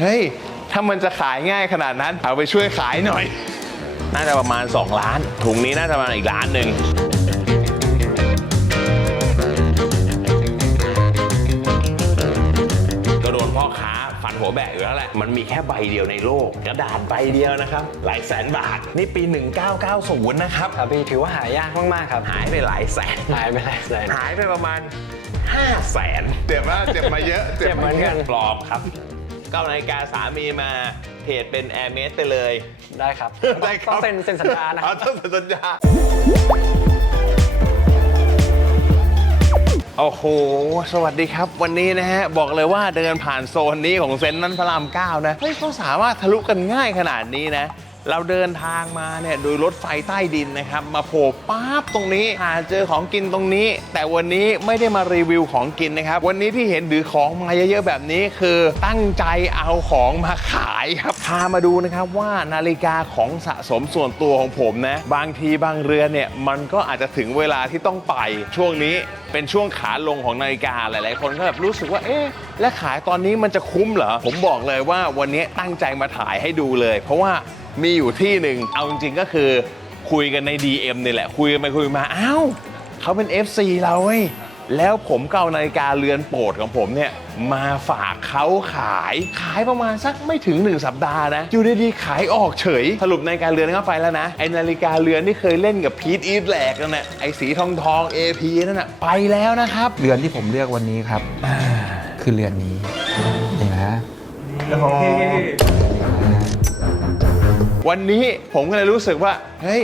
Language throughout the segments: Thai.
เฮ้ย ถ้ามันจะขายง่ายขนาดนั้น เอาไปช่วยขายหน่อย น่าจะประมาณ 2 ล้าน ถุงนี้น่าจะประมาณอีกล้านหนึ่งก็โดนพ่อค้าฟันหัวแบกอยู่แล้วแหละ มันมีแค่ใบเดียวในโลก กระดาษใบเดียวนะครับ หลายแสนบาท นี่ปี 1990 นะครับ ครับพี่ถือว่าหายากมากๆครับ หายไปหลายแสน หายไปหลายแสน หายไปประมาณ5แสน เจ็บมากเจ็บมาเยอะเจ็บเหมือนกันปลอบครับ ก้านาฬิกาสามีมาเพจเป็นแอร์เมสไปเลย ได้ครับได้ครับ ต้องเซ็นเซ็นสัญญานะคอ๋อรับต้องเซ็นสัญญาโอ้โห สวัสดีครับ วันนี้นะฮะ บอกเลยว่าเดินผ่านโซนนี้ของเซนนั้นพระรามเก้านะ เฮ้ยเขาสามารถทะลุกันง่ายขนาดนี้นะ เราเดินทางมาเนี่ยโดยรถไฟใต้ดินนะครับ มาโผล่ป๊าบตรงนี้หาเจอของกินตรงนี้ แต่วันนี้ไม่ได้มารีวิวของกินนะครับ วันนี้ที่เห็นถือของมาเยอะๆแบบนี้คือตั้งใจเอาของมาขายครับพามาดูนะครับว่านาฬิกาของสะสมส่วนตัวของผมนะบางทีบางเรือนเนี่ยมันก็อาจจะถึงเวลาที่ต้องไป ช่วงนี้เป็นช่วงขาลงของนาฬิกาหลายๆ คนก็แบบรู้สึกว่าเอ๊ะและขายตอนนี้มันจะคุ้มเหรอผมบอกเลยว่าวันนี้ตั้งใจมาถ่ายให้ดูเลย เพราะว่า มีอยู่ที่หนึ่งเอาจริงๆก็คือคุยกันใน DM นี่แหละคุยกันไปคุยมาอ้าวเขาเป็น FC เราเว้ยแล้วผมก็เอานาฬิกาเรือนโปรดของผมเนี่ยมาฝากเขาขายขายประมาณสักไม่ถึง 1 สัปดาห์นะอยู่ดีๆขายออกเฉย สรุปนาฬิกาเรือนก็ไปแล้วนะไอนาฬิกาเรือนที่เคยเล่นกับพีทอีทแหลกนั่นน่ะไอสีทองทอง AP นั่นน่ะไปแล้วนะครับ เรือนที่ผมเลือกวันนี้ครับ คือเรือนนี้นี่นะ วันนี้ผมก็เลยรู้สึกว่า เฮ้ย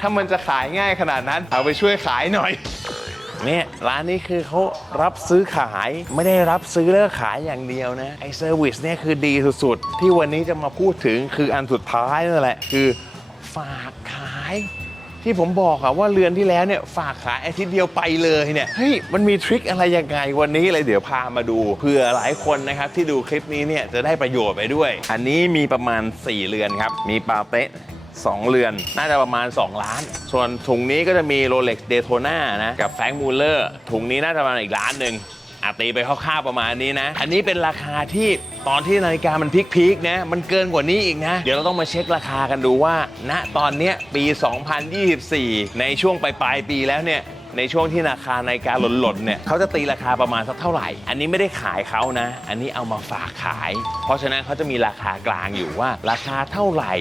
ถ้ามันจะขายง่ายขนาดนั้น เอาไปช่วยขายหน่อย เนี่ยร้านนี้คือเขารับซื้อขายไม่ได้รับซื้อแล้วก็ขายอย่างเดียวนะไอเซอร์วิสเนี่ยคือดีสุดๆ ที่วันนี้จะมาพูดถึงคืออันสุดท้ายนั่นแหละคือ ฝากขาย ที่ผมบอกอะว่าเรือนที่แล้วเนี่ยฝากขายอาทิตย์เดียวไปเลยเนี่ยเฮ้ยมันมีทริคอะไรยังไงวันนี้เลยเดี๋ยวพามาดูเผื่อหลายคนนะครับที่ดูคลิปนี้เนี่ยจะได้ประโยชน์ไปด้วย อันนี้มีประมาณ 4 เรือนครับ มีปาเต้2เรือน น่าจะประมาณ 2 ล้าน ส่วนถุงนี้ก็จะมี Rolex Daytona นะกับแฟงมูเลอร์ถุงนี้น่าจะประมาณอีกล้านหนึ่ง อาตีไปคร่าวๆประมาณนี้นะ อันนี้เป็นราคาที่ตอนที่นาฬิกามันพีคๆนะ มันเกินกว่านี้อีกนะ เดี๋ยวเราต้องมาเช็คราคากันดูว่าณตอนเนี้ยปี 2024 ในช่วงปลายๆปีแล้วเนี่ยในช่วงที่ราคานาฬิกาหล่นๆเนี่ยเขาจะตีราคาประมาณสักเท่าไหร่ อันนี้ไม่ได้ขายเขานะ อันนี้เอามาฝากขาย เพราะฉะนั้นเขาจะมีราคากลางอยู่ว่า ราคาเท่าไหร่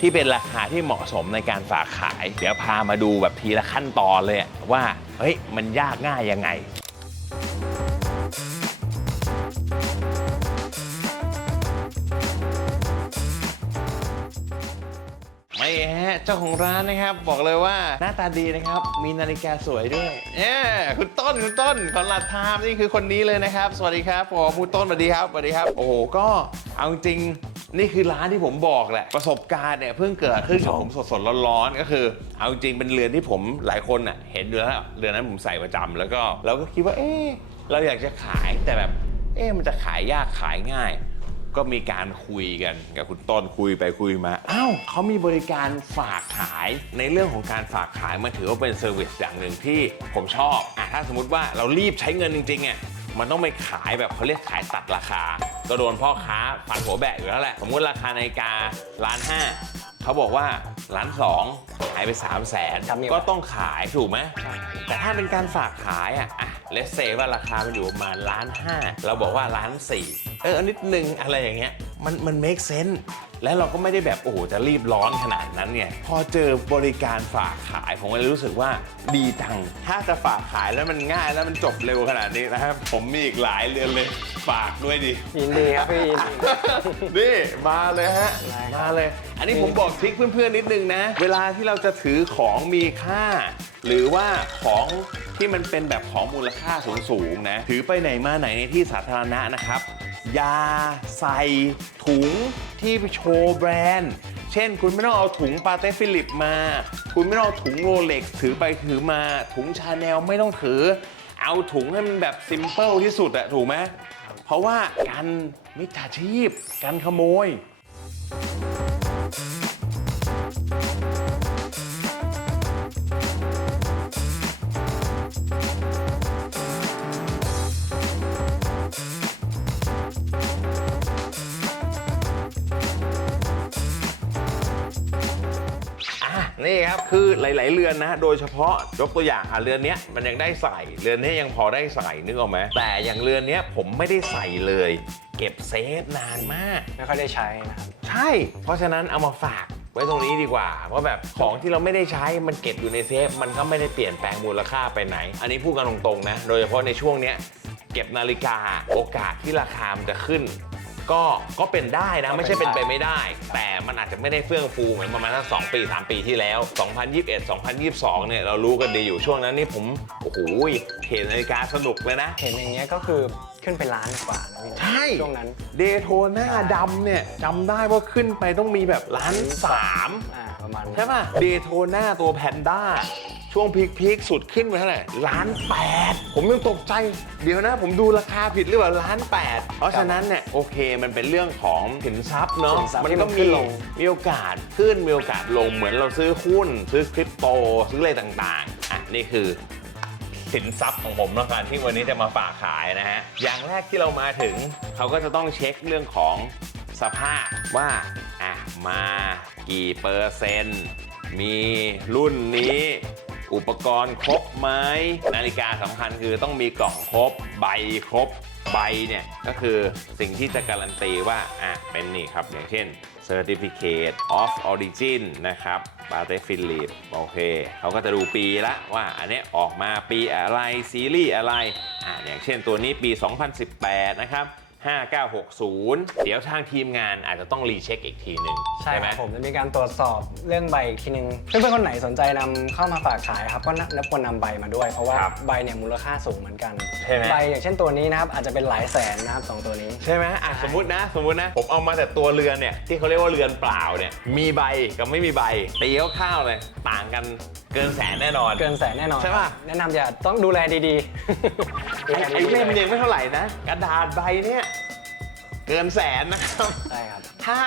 ที่เป็นราคาที่เหมาะสมในการฝากขาย เดี๋ยวพามาดูแบบทีละขั้นตอนเลยว่าเฮ้ยมันยากง่ายยังไง เจ้าของร้านนะครับ บอกเลยว่าหน้าตาดีนะครับ มีนาฬิกาสวยด้วยเน่คุณต้นคุณต้นคอนรัดไทม์นี่คือคนนี้เลยนะครับ สวัสดีครับผมคุณต้นสวัสดีครับสวัสดีครับ โอ้โหก็เอาจริงนี่คือร้านที่ผมบอกแหละ ประสบการณ์เนี่ยเพิ่งเกิดขึ้นกับผมสดๆร้อนๆก็คือ เอาจริงเป็นเรือนที่ผมหลายคนอะเห็นอยู่แล้วเรือนนั้นผมใส่ประจำแล้วก็เราก็คิดว่าเอ๊ะเราอยากจะขายแต่แบบ เอ๊ะมันจะขายยากขายง่าย ก็มีการคุยกันกับคุณต้นคุยไปคุยมา อ้าวเขามีบริการฝากขาย ในเรื่องของการฝากขายมันถือว่าเป็นเซอร์วิสอย่างหนึ่งที่ผมชอบอะถ้าสมมติว่าเรารีบใช้เงินจริงๆอะมันต้องไปขายแบบเขาเรียกขายตัดราคา ก็โดนพ่อค้าฟันหัวแบกอยู่แล้วแหละ สมมติราคานาฬิกาล้านห้าเขาบอกว่าล้านสองขายไป 3 0 0แสนครับก็ต้องขายถูกไหม แต่ถ้าเป็นการฝากขายอะอะเลสเซว่าราคามันอยู่ประมาณล้านห้าเราบอกว่าล้านสี่ เออนิดนึงอะไรอย่างเงี้ยมันมัน make sense แล้วเราก็ไม่ได้แบบโอ้โหจะรีบร้อนขนาดนั้นเนี่ยพอเจอบริการฝากขายผมก็เลยรู้สึกว่าดีจังถ้าจะฝากขายแล้วมันง่ายแล้วมันจบเร็วขนาดนี้นะครับผมมีอีกหลายเรือนเลยฝากด้วยดิยินดีครับพี่ยินดี นี่มาเลยฮะ ได้ครับ มาเลย อันนี้ผมบอกทริคเพื่อนๆนิดนึงนะ เวลาที่เราจะถือของมีค่า หรือว่าของที่มันเป็นแบบของมูลค่าสูงๆนะ ถือไปไหนมาไหนในที่สาธารณะนะครับอ ยาใส่ถุงที่ไปโชว์แบรนด์ เช่น คุณไม่ต้องเอาถุงปาเต้ฟิลิปมา คุณไม่ต้องเอาถุงโรเล็กถือไปถือมา ถุงชาแนลไม่ต้องถือ เอาถุงให้มันแบบซิมเพิลที่สุดอะถูกไหมเพราะว่ากันมิจฉาชีพกันขโมย นี่ครับคือหลาย ๆ เรือนนะโดยเฉพาะยกตัวอย่างอะเรือนเนี้ยมันยังได้ใส่เรือนนี้ยังพอได้ใส่นึกออกไหมแต่อย่างเรือนเนี้ยผมไม่ได้ใส่เลย เก็บเซฟนานมาก ไม่ค่อยได้ใช้นะครับ ใช่ เพราะฉะนั้นเอามาฝากไว้ตรงนี้ดีกว่าเพราะแบบของที่เราไม่ได้ใช้มันเก็บอยู่ในเซฟ มันก็ไม่ได้เปลี่ยนแปลงมูลค่าไปไหน อันนี้พูดกันตรง ๆ นะ โดยเฉพาะในช่วงเนี้ยเก็บนาฬิกาโอกาสที่ราคามันจะขึ้น ก็ก็เป็นได้นะ ไม่ใช่เป็นไปไม่ได้ แต่มันอาจจะไม่ได้เฟื่องฟูเหมือนประมาณสักสองปีสามปีที่แล้ว 2021 2022 เนี่ยเรารู้กันดีอยู่ช่วงนั้นนี่ผมโอ้โหเห็นนาฬิกาสนุกเลยนะ เห็นอย่างเงี้ยก็คือขึ้นไปล้านกว่านะพี่ใช่ ช่วงนั้น เดโทน่าดำเนี่ยจำได้ว่าขึ้นไปต้องมีแบบล้านสาม อ่าประมาณใช่ป่ะเดโทน่าตัวแพนด้า ช่วงพีคพีคสุดขึ้นไปเท่าไหร่ล้านแปดผมยังตกใจ เดี๋ยวนะ ผมดูราคาผิดหรือเปล่าล้านแปดเพราะฉะนั้นเนี่ยโอเคมันเป็นเรื่องของสินทรัพย์เนาะสินทรัพย์มันที่ก็มันมีขึ้นลง มีโอกาสขึ้นมีโอกาสลงเหมือนเราซื้อหุ้น ซื้อคริปโตซื้ออะไรต่างๆอะนี่คือ สินทรัพย์ของผมแล้วกันที่วันนี้จะมาฝากขายนะฮะ อย่างแรกที่เรามาถึง เขาก็จะต้องเช็คเรื่องของสภาพว่าอะมากี่เปอร์เซ็นต์ มีรุ่นนี้ อุปกรณ์ครบไหมนาฬิกาสำคัญคือต้องมีกล่องครบ ใบครบ ใบเนี่ย ก็คือสิ่งที่จะการันตีว่า อะ เป็นนี่ครับ อย่างเช่น Certificate of Origin นะครับบาเตฟิลิปโอเค เขาก็จะดูปีละว่าอันเนี้ยออกมาปีอะไร ซีรีส์อะไร อ่าอย่างเช่นตัวนี้ปี 2018 นะครับ 5960 เดี๋ยวทางทีมงานอาจจะต้องรีเช็คอีกทีหนึ่งใช่ไหคมรับผมจะมีการตรวจสอบเรื่องใบอีกทีนึงเพื่อนๆคนไหนสนใจนำเข้ามาฝากขายครับก็นับควรนำใบมาด้วย เพราะว่าครับใบเนี่ยมูลค่าสูงเหมือนกันใช่ไหมใบอย่างเช่นตัวนี้นะครับอาจจะเป็นหลายแสนนะครับสองตัวนี้ ใช่ไหมอะสมมตินะสมมตินะ ผมเอามาแต่ตัวเรือนเนี่ย ที่เขาเรียกว่าเรือนเปล่าเนี่ย มีใบกับไม่มีใบตีคร่าวๆเลยต่างกันเกินแสนแน่นอน เกินแสนแน่นอนใช่ปะ แนะนำอย่าต้องดูแลดีๆดูแลไอ้ดีๆเล่มยังไม่เท่าไหร่นะ กระดาษใบเนี่ย เกินแสนนะครับ ใช่ครับ ถ้า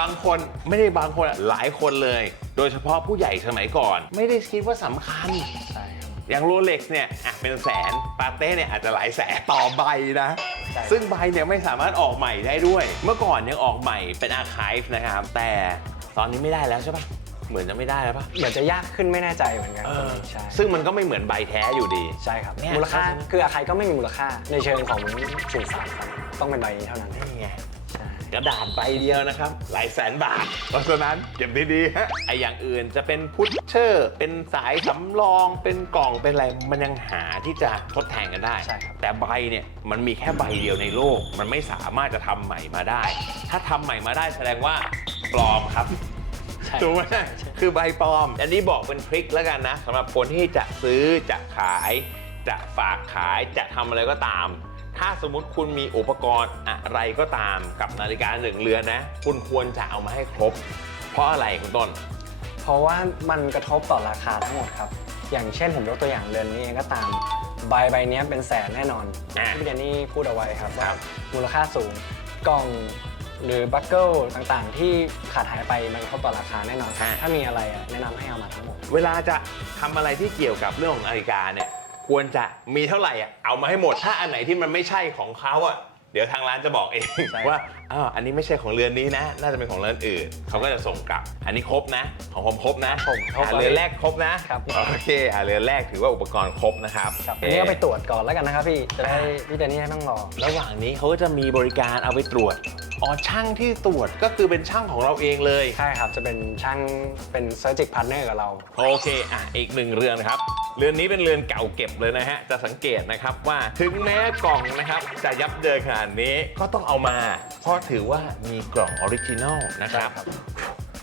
บางคนไม่ได้บางคนอะหลายคนเลย โดยเฉพาะผู้ใหญ่สมัยก่อน ไม่ได้คิดว่าสำคัญ ใช่ครับ อย่างโรเล็กเนี่ยอะเป็นแสนปาเต้เนี่ยอาจจะหลายแสนต่อใบนะ ใช่ ซึ่งใบเนี่ยไม่สามารถออกใหม่ได้ด้วย เมื่อก่อนยังออกใหม่เป็นอาร์คายนะครับ แต่ตอนนี้ไม่ได้แล้วใช่ปะเหมือนจะไม่ได้แล้วปะเหมือนจะยากขึ้นไม่แน่ใจเหมือนกันเออใช่ซึ่งมันก็ไม่เหมือนใบแท้อยู่ดี ใช่ครับ เนี่ยมูลค่าเพราะฉะนั้นคืออาใครก็ไม่มีมูลค่าในเชิงของสินทรัพย์ครับ ต้องเป็นใบนี้เท่านั้น นี่ไงใช่กระดาษใบเดียวนะครับ หลายแสนบาท เพราะฉะนั้นเก็บดีๆฮะไออย่างอื่นจะเป็นพุชเชอร์ เป็นสายสำรองเป็นกล่องเป็นอะไรมันยังหาที่จะทดแทนกันได้ ใช่ครับ แต่ใบเนี่ยมันมีแค่ใบเดียวในโลก มันไม่สามารถจะทำใหม่มาได้ ถ้าทำใหม่มาได้แสดงว่าปลอมครับ ใช่ ถูกไหมคือใบปลอม อันนี้บอกเป็นทริคแล้วกันนะสำหรับคนที่จะซื้อจะขาย จะฝากขายจะทำอะไรก็ตาม ถ้าสมมติคุณมีอุปกรณ์อะไรก็ตามกับนาฬิกาหนึ่งเรือนนะ คุณควรจะเอามาให้ครบ เพราะอะไรคุณต้น เพราะว่ามันกระทบต่อราคาทั้งหมดครับ อย่างเช่นผมยกตัวอย่างเรือนนี้เองก็ตาม ใบใบเนี้ยเป็นแสนแน่นอนอ่าที่พี่แดนนี่พูดเอาไว้ครับคว่ารับมูลค่าสูงกล่องหรือบัคเกิลต่างๆ ที่ขาดหายไปมันกระทบต่อราคาแน่นอน ถ้ามีอะไรอะแนะนำให้เอามาทั้งหมด เวลาจะทำอะไรที่เกี่ยวกับเรื่องของนาฬิกาเนี่ย ควรจะมีเท่าไหร่อะเอามาให้หมดถ้าอันไหนที่มันไม่ใช่ของเขาอะเดี๋ยวทางร้านจะบอกเองใช่ว่าอ้าวอันนี้ไม่ใช่ของเรือนนี้นะ น่าจะเป็นของเรือนอื่น เขาก็จะส่งกลับ อันนี้ครบนะ ของผมครบนะผมครบอะเรือนแรกครบนะครับโอเคอะเรือนแรกถือว่าอุปกรณ์ครบนะครับครับอันนี้เอาไปตรวจก่อนแล้วกันนะครับพี่ จะได้พี่แดนนี่ให้ต้องรอ ระหว่างนี้เขาก็จะมีบริการเอาไปตรวจ อ๋อช่างที่ตรวจก็คือเป็นช่างของเราเองเลย ใช่ครับ จะเป็นช่างเป็น Surgic Partner กับเรา โอเค อะ อีกหนึ่งเรือนครับ เรือนนี้เป็นเรือนเก่าเก็บเลยนะฮะ จะสังเกตนะครับว่าถึงแม้กล่องนะครับ จะยับเยินขนาดนี้ก็ต้องเอามา เพราะถือว่ามีกล่องออริจินอลนะครับใช่ครับ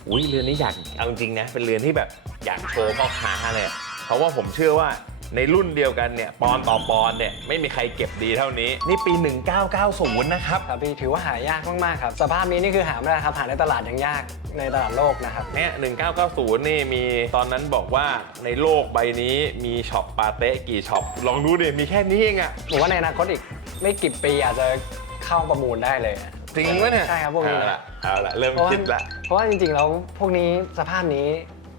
อุ้ยเรือนนี้อยาก เอาจริงนะ เป็นเรือนที่แบบอยากโชว์พ่อค้าเลยอะเพราะว่าผมเชื่อว่า ในรุ่นเดียวกันเนี่ยปอนต่อปอนเนี่ยไม่มีใครเก็บดีเท่านี้ นี่ปี 1990 นะครับ ครับพี่ถือว่าหายากมากๆครับ สภาพนี้นี่คือหาไม่ได้ครับ หาในตลาดยังยากในตลาดโลกนะครับ เนี่ย1990 นี่มีตอนนั้นบอกว่าในโลกใบนี้มีช็อปปาเต้กี่ช็อป ลองดูดิมีแค่นี้เองอะผมว่าในอนาคตอีกไม่กี่ปีอาจจะเข้าประมูลได้เลยจริงไหมเนี่ยใช่ครับพวกนี้ เอาละเอาละเริ่มเพราะว่าคิดละ เพราะว่าจริงๆแล้วพวกนี้สภาพนี้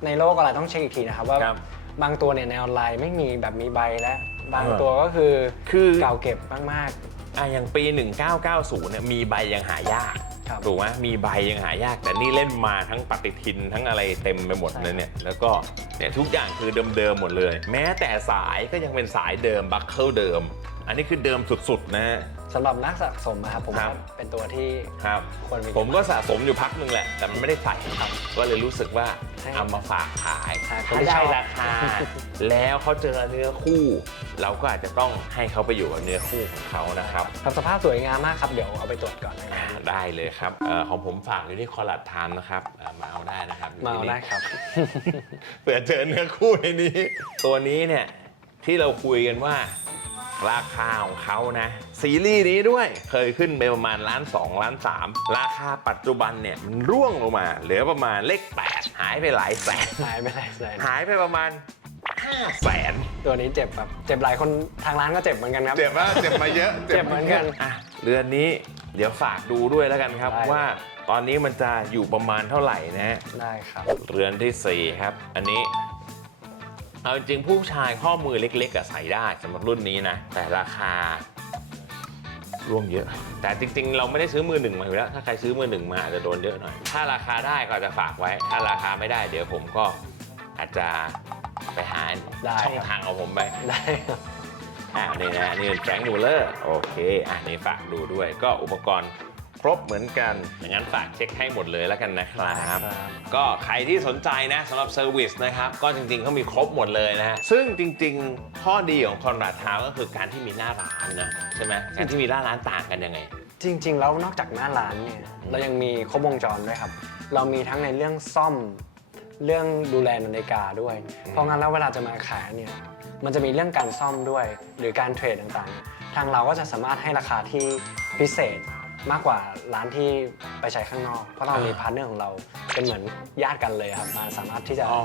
ในโลกอะไรต้องเช็คอีกทีนะครับว่า ครับ บางตัวเนี่ยในออนไลน์ไม่มีแบบมีใบและบางเออตัวก็คือคือเก่าเก็บมากอะอย่างปี 1990เนี่ยมีใบยังหายากครับถูกไหมมีใบยังหายาก แต่นี่เล่นมาทั้งปฏิทินทั้งอะไรเต็มไปหมดเลยเนี่ย แล้วก็เนี่ยทุกอย่างคือเดิมๆหมดเลย แม้แต่สายก็ยังเป็นสายเดิมบัคเคิลเดิม อันนี้คือเดิมสุดๆนะฮะ สำหรับนักสะสมนะครับผมครัว่าบเป็นตัวที่ครับ ควรมี ผมก็สะสมอยู่พักหนึ่งแหละ แต่มันไม่ได้ใส่ครับ ก็เลยรู้สึกว่าใช่เอามาฝากขายใช่ถ้าใช่ขายได้ราคา แล้วเขาเจอเนื้อคู่ เราก็อาจจะต้องให้เขาไปอยู่กับเนื้อคู่ของเขานะครับ ครับสภาพสวยงามมากครับ เดี๋ยวเอาไปตรวจก่อนนะคอ่ารับ ได้เลยครับเออของผมฝากอยู่ที่คอลัดไทม์นะครับเอ่อมาเอาได้นะครับยู่มาที่เอานี่ ได้ครับ เผื่อเจอเนื้อคู่ในนี้ ตัวนี้เนี่ยที่เราคุยกันว่า ราคาของเขานะ ซีรีส์นี้ด้วยเคยขึ้นไปประมาณล้าน 2 ล้าน 3 ราคาปัจจุบันเนี่ย มันร่วงลงมา เหลือประมาณเลข 8 หายไปหลายแสน หายไม่ได้เลยหายไปประมาณ5แสนตัวนี้เจ็บแบบเจ็บหลายคนทางร้านก็เจ็บเหมือนกันครับ เจ็บมากเจ็บมาเยอะเจ็บเหมือนกัน อะเรือนนี้เดี๋ยวฝากดูด้วยแล้วกันครับได้ ว่าตอนนี้มันจะอยู่ประมาณเท่าไหร่นะฮะ ได้ครับ เรือนที่ 4 ครับ อันนี้ เอาจริงๆผู้ชายข้อมือเล็กๆอะใส่ได้สำหรับรุ่นนี้นะ แต่ราคาร่วงเยอะ แต่จริงๆ เราไม่ได้ซื้อมือหนึ่งมาอยู่แล้ว ถ้าใครซื้อมือหนึ่งมาอาจจะโดนเยอะหน่อย ถ้าราคาได้ก็อาจจะฝากไว้ ถ้าราคาไม่ได้เดี๋ยวผมก็อาจจะไปหาได้ช่องทางของผมไป ได้ครับอ่านี่นะนี่เป็นแฟรงค์มูลเลอร์ โอเค อะนี่ฝากดูด้วย ก็อุปกรณ์ค รบเหมือนกัน อย่างนั้นฝากเช็คให้หมดเลยแล้วกันนะครับครับ ก็ใครที่สนใจนะสำหรับเซอร์วิสนะครับ ก็จริงๆเขามีครบหมดเลยนะฮะซึ่งจริงๆ ข้อดีของคอนราดทาวก็คือการที่มีหน้าร้านนะใช่ไหมการที่มีหน้าร้านต่างกันยังไง จริง ๆ แล้วนอกจากหน้าร้านเนี่ยเรายังมีครบวงจรด้วยครับ เรามีทั้งในเรื่องซ่อมเรื่องดูแลนาฬิกาด้วย เพราะงั้นแล้วเวลาจะมาขายเนี่ยมันจะมีเรื่องการซ่อมด้วย หรือการเทรดต่างๆ ทางเราก็จะสามารถให้ราคาที่พิเศษ มากกว่าร้านที่ไปใช้ข้างนอก เพราะเรามีพาร์ทเนอร์ของเราเป็นเหมือนญาติกันเลยครับมาสามารถที่จะอ๋อ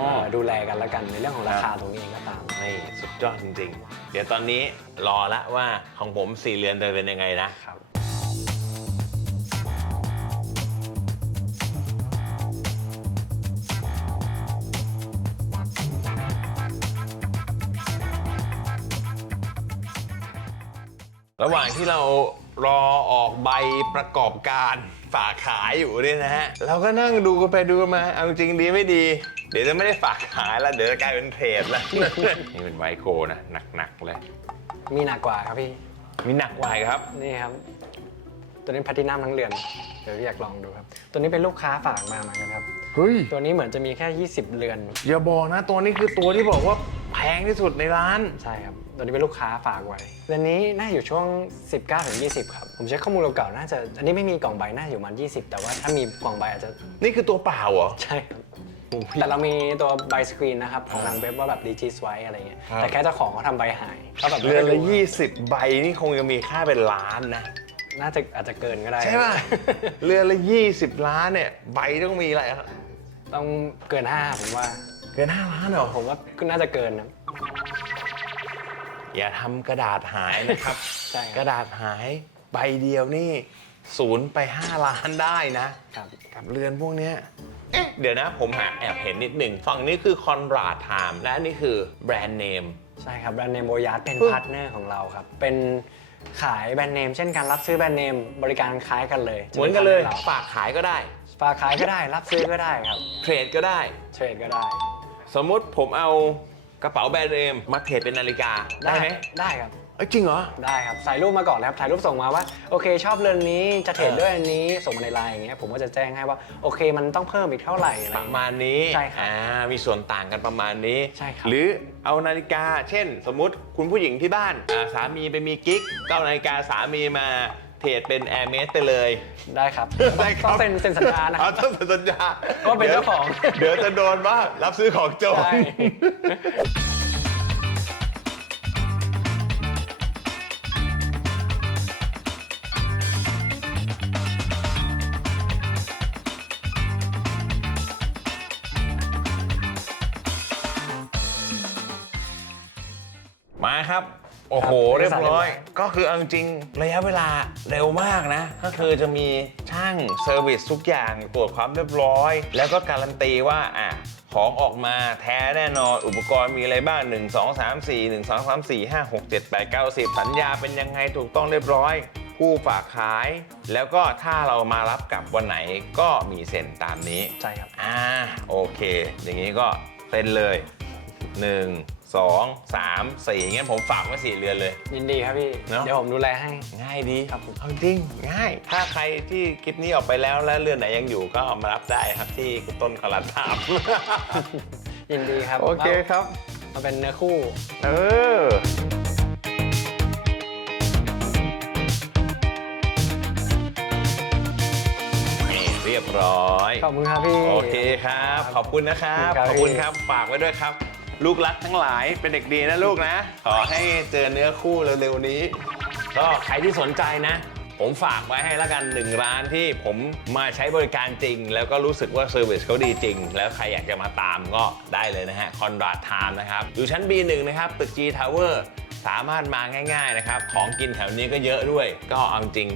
เอ่อดูแลกันและกันในเรื่องของราคาตรงนี้เองก็ตาม นี่สุดยอดจริงๆ เดี๋ยวตอนนี้รอละว่าของผมสี่เรือนจะเป็นยังไงนะ ครับ ระหว่างที่เรา รอออกใบประกอบการฝากขายอยู่เนี่ยนะฮะเราก็นั่งดูกันไปดูกันมา เอาจริงดีไม่ดี เดี๋ยวจะไม่ได้ฝากขายแล้วเดี๋ยวจะกลายเป็นเทรดแล้ว นี่เป็นไวโกนะหนักๆเลย มีหนักกว่าครับพี่ มีหนักกว่าอีกครับ นี่ครับ ตัวนี้แพลตินัมทั้งเรือน เดี๋ยวพี่อยากลองดูครับ ตัวนี้เป็นลูกค้าฝากมาเหมือนกันครับ เฮ้ย ตัวนี้เหมือนจะมีแค่ 20 เรือน อย่าบอกนะตัวนี้คือตัวที่บอกว่าแพงที่สุดในร้าน ใช่ครับ ตัวนี้เป็นลูกค้าฝากไว้เรือนนี้น่าอยู่ช่วง 19ถึง20 ครับ ผมเช็คข้อมูลเก่าๆน่าจะอันนี้ไม่มีกล่องใบน่าอยู่ประมาณ20 แต่ว่าถ้ามีกล่องใบอาจจะนี่คือตัวเปล่าเหรอ ใช่ครับแต่เรามีตัวใบสกรีนนะครับของทางเว็บว่าแบบดีจีสไว้อะไรเงี้ยครับ แต่แค่เจ้าของเขาทำใบหายก็แบบเรือนละไม่ได้ดู20 ใบนี่คงจะมีค่าเป็นล้านนะ น่าจะอาจจะเกินก็ได้ ใช่ป่ะ เรือนละ 20 ล้านเนี่ย ใบต้องมีอะไรครับต้องเกิน5ผมว่า เกิน5ล้านเหรอ ผมว่าก็น่าจะเกินนะ อย่าทำกระดาษหายนะครับ ใช่กครับระดาษหายใบเดียวนี่ศูนย์ไป 5 ล้านได้นะ ครับ กับเรือนพวกเนี้ยเอ๊ะ เดี๋ยวนะผมหาแอบเห็นนิดหนึ่งฝั่งนี้คือคอนราดไทม์และอันนี่คือแบรนด์เนม ใช่ครับแบรนด์เนมโบยาร์ดเป็นเฮ้ยพาร์ทเนอร์ของเราครับ เป็นขายแบรนด์เนมเช่นการรับซื้อแบรนด์เนมบริการคล้ายกันเลยเหมือนกันเลย จะป็ฝากขายก็ได้ฝากขายก็ได้รับซื้อก็ได้ครับเทรดก็ได้ เทรดก็ได้ สมมุติผมเอา กระเป๋าแบรนด์เนมมาเทรดเป็นนาฬิกาได้ไหมได้ครับ เอ้ยจริงเหรอ ได้ครับใส่รูปมาก่อนนะครับถ่ายรูปส่งมาว่าโอเคชอบเรือนนี้จะเทรดเออด้วยอันนี้ส่งมาในไลน์อย่างเงี้ยผมก็จะแจ้งให้ว่าโอเคมันต้องเพิ่มอีกเท่าไหร่อะไรประมาณนี้ใช่ครับอ่ามีส่วนต่างกันประมาณนี้ ใช่ครับ หรือเอานาฬิกา เช่น สมมุติคุณผู้หญิงที่บ้านอ่าสามีไปมีกิ๊กก็เอานาฬิกาสามีมา เทรดเป็นแอร์เมสไปเลย ได้ครับได้ครับ ต้องเซ็นเซ็นสัญญานะคเอารับ ต้องเซ็นสัญญาว่าเป็นเจ้าของ เดี๋ยวจะโดนว่ารับซื้อของโจร ใช่ มาครับ โอ้โห ครับเรียบร้อยเอกสารเรียบร้อย ก็คือเอาจริงๆระยะเวลาเร็วมากนะ ก็คือจะมีช่างเซอร์วิสทุกอย่างตรวจความเรียบร้อย แล้วก็การันตีว่าอะของออกมาแท้แน่นอนอุปกรณ์มีอะไรบ้าง 1 2 3 4 1 2 3 4 5 6 7 8 9 10 สัญญาเป็นยังไงถูกต้องเรียบร้อย ผู้ฝากขาย แล้วก็ถ้าเรามารับกลับวันไหนก็มีเซ็นตามนี้ ใช่ครับ อ่า โอเค อย่างนี้ก็เซ็นเลย 1 2 3 4งั้นผมฝากไว้สี่เรือนเลย ยินดีครับพี่ เนอะ เดี๋ยวผมดูแลให้ ง่ายดีครับผมเอาจริงง่าย ถ้าใครที่คลิปนี้ออกไปแล้วและเรือนไหนยังอยู่ก็เอามารับได้ครับที่คุณต้นกรันทาม ยินดีครับโอเคครับ มาเป็นเนื้อคู่ เออ นี่เรียบร้อย ขอบคุณครับพี่ โอเคครับ ขอบคุณนะครับครับขอบคุณครับ ฝากไว้ด้วยครับ ลูกรักทั้งหลายเป็นเด็กดีนะลูกนะ ขอให้เจอเนื้อคู่เร็วๆนี้ ก็ใครที่สนใจนะ ผมฝากไว้ให้แล้วกันหนึ่งร้านที่ผมมาใช้บริการจริง แล้วก็รู้สึกว่าเซอร์วิสเขาดีจริง แล้วใครอยากจะมาตามก็ได้เลยนะฮะคอนราดไทม์นะครับ อยู่ชั้น B1 นะครับ ตึก G Tower สามารถมาง่ายๆนะครับ ของกินแถวนี้ก็เยอะด้วย ก็เอาจริง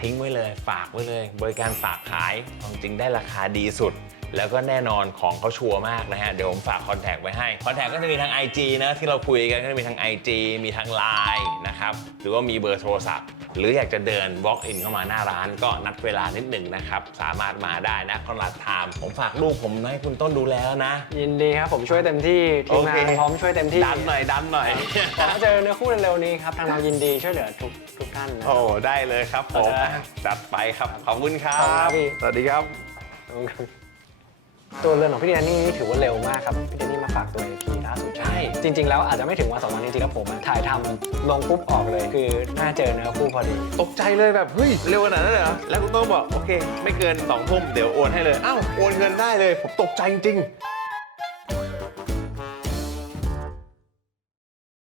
ทิ้งไว้เลย ฝากไว้เลย บริการฝากขายเอาจริงได้ราคาดีสุด แล้วก็แน่นอนของเขาชัวร์มากนะฮะ เดี๋ยวผมฝากคอนแทคไว้ให้ คอนแทคก็จะมีทั้ง IG นะที่เราคุยกันก็จะมีทั้ง IG มีทั้ง Line นะครับ หรือว่ามีเบอร์โทรศัพท์ หรืออยากจะเดิน walk in เข้ามาหน้าร้านก็นัดเวลานิดหนึ่งนะครับ สามารถมาได้นะคอนรัดไทม์ผมฝากลูกผมให้คุณต้นดูแลแล้วนะ ยินดีครับ ผมช่วยเต็มที่ทีมงาโอนเคพร้อมช่วยเต็มที่ดันหน่อยดันหน่อยขอให้เจอเนื้อคู่เร็วๆนี้ครับทางเรายินดีช่วยเหลือทุกทุกท่านนะโอ้ได้เลยครับผมได้จัดไปครับขอบคุณครัขอบคุณครับบพี่สวัสดีครับ ตัวเรือนของพี่เดนนี่ถือว่าเร็วมากครับพี่เดนนี่มาฝากตัว AP ล่าสุดใช่ จริง ๆ แล้วอาจจะไม่ถึงวันสองวันจริงๆแล้วผมอะถ่ายทำลงปุ๊บออกเลย คือน่าเจอเนื้อคู่พอดี ตกใจเลยแบบ เฮ้ย เร็วขนาดนั้นเลยเหรอ แล้วคุณต้องบอก โอเค ไม่เกิน2ทุ่มเดี๋ยวโอนให้เลย อ้าว โอนเงินได้เลย ผมตกใจจริงๆ